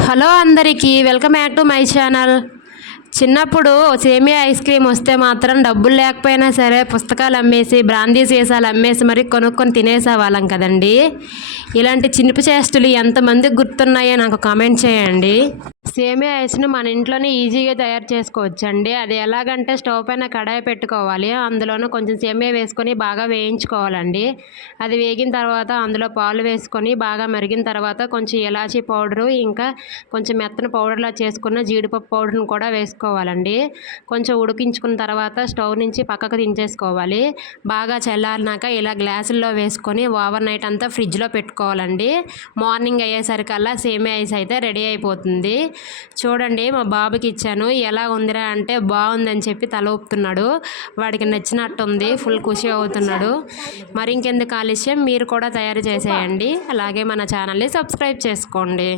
Hello అందరికీ welcome back to my channel. చిన్నప్పుడు సేమియా ఐస్ క్రీమ్ వస్తే మాత్రం డబ్బులు లేకపోయినా సరే పుస్తకాలు అమ్మేసి బ్రాందీ సీసాలు అమ్మేసి మరి కొనుక్కొని తినేసేవాళ్ళం కదండి. ఇలాంటి చిన్నపు చేష్టలు ఎంతమందికి గుర్తున్నాయో నాకు కామెంట్ చేయండి. సేమియా ఐస్ను మన ఇంట్లోనే ఈజీగా తయారు చేసుకోవచ్చండి. అది ఎలాగంటే స్టవ్ పైన కడాయి పెట్టుకోవాలి, అందులోనూ కొంచెం సేమియా వేసుకొని బాగా వేయించుకోవాలండి. అది వేగిన తర్వాత అందులో పాలు వేసుకొని బాగా మరిగిన తర్వాత కొంచెం ఇలాచీ పౌడరు, ఇంకా కొంచెం మెత్తన పౌడర్లా చేసుకున్న జీడిపప్పు పౌడర్ని కూడా వేసుకోవాలండి. కొంచెం ఉడికించుకున్న తర్వాత స్టవ్ నుంచి పక్కకు దించేసుకోవాలి. బాగా చల్లారినాక ఇలా గ్లాసుల్లో వేసుకొని ఓవర్ నైట్ అంతా ఫ్రిడ్జ్లో పెట్టుకోవాలండి. మార్నింగ్ అయ్యేసరికల్లా సేమియా ఐస్ అయితే రెడీ అయిపోతుంది. చూడండి, మా బాబుకి ఇచ్చాను. ఎలా ఉందిరా అంటే బాగుందని చెప్పి తల ఊపుతున్నాడు. వాడికి నచ్చినట్టుంది, ఫుల్ ఖుషి అవుతున్నాడు. మరి ఇంకెందుకు ఆలస్యం, మీరు కూడా తయారు చేసేయండి. అలాగే మన ఛానల్ని సబ్స్క్రైబ్ చేసుకోండి.